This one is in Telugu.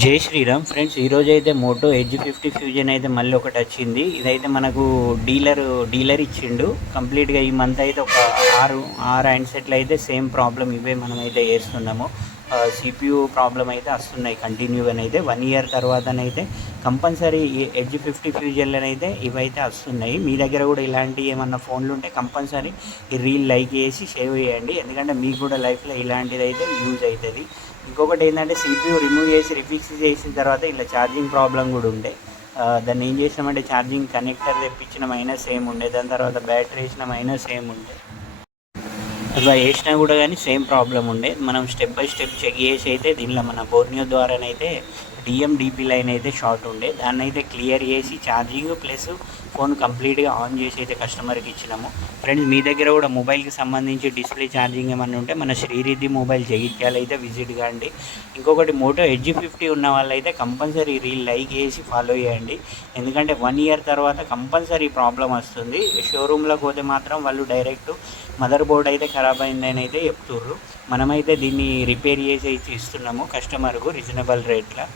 జై శ్రీరామ్ ఫ్రెండ్స్, ఈరోజు అయితే మోటో ఎడ్జ్ 50 ఫ్యూజన్ అయితే మళ్ళీ ఒకటి వచ్చింది. ఇదైతే మనకు డీలర్ ఇచ్చిండు. కంప్లీట్గా ఈ మంత్ అయితే ఒక ఆరు హ్యాండ్ సెట్లు అయితే సేమ్ ప్రాబ్లం ఇవే మనమైతే వేస్తున్నాము. CPU ప్రాబ్లం అయితే వస్తున్నాయి కంటిన్యూగానైతే 1 ఇయర్ తర్వాతనైతే కంపల్సరీ ఎడ్జ్ 50 ఫ్యూజన్లనైతే ఇవైతే వస్తున్నాయి. మీ దగ్గర కూడా ఇలాంటి ఏమన్నా ఫోన్లు ఉంటే కంపల్సరీ ఈ రీల్ లైక్ చేసి సేవ్ చేయండి, ఎందుకంటే మీకు కూడా లైఫ్లో ఇలాంటిది అయితే యూజ్ అవుతుంది. ఇంకొకటి ఏంటంటే CPU రిమూవ్ చేసి రిఫిక్స్ చేసిన తర్వాత ఇలా ఛార్జింగ్ ప్రాబ్లం కూడా ఉండే. దాన్ని ఏం చేసినామంటే ఛార్జింగ్ కనెక్టర్ తెప్పించిన సేమ్ ఉండే, దాని తర్వాత బ్యాటరీ వేసిన సేమ్ ఉండే. అలా వేసినా కూడా కానీ సేమ్ ప్రాబ్లం ఉండే. మనం స్టెప్ బై స్టెప్ చెక్ చేసి అయితే దీనిలో మన బోర్నియో ద్వారానైతే DP లైన్ అయితే షార్ట్ ఉండే, దాన్ని అయితే క్లియర్ చేసి ఛార్జింగ్ ప్లస్ ఫోన్ కంప్లీట్గా ఆన్ చేసి అయితే కస్టమర్కి ఇచ్చినాము. ఫ్రెండ్స్, మీ దగ్గర కూడా మొబైల్కి సంబంధించి డిస్ప్లే ఛార్జింగ్ ఏమన్నా ఉంటే మన శ్రీరిద్ధి మొబైల్ జగిత్యాల అయితే విజిట్ కాండి. ఇంకొకటి మోటో ఎడ్జ్ 50 ఉన్న వాళ్ళైతే కంపల్సరీ రీల్ లైక్ చేసి ఫాలో చేయండి, ఎందుకంటే 1 ఇయర్ తర్వాత కంపల్సరీ ప్రాబ్లం వస్తుంది. షోరూంలోకి పోతే మాత్రం వాళ్ళు డైరెక్ట్ మదర్ బోర్డ్ అయితే ఖరాబ్ అయిందని అయితే చెప్తుర్రు. మనమైతే దీన్ని రిపేర్ చేసి అయితే ఇస్తున్నాము కస్టమర్కు రీజనబుల్ రేట్లో.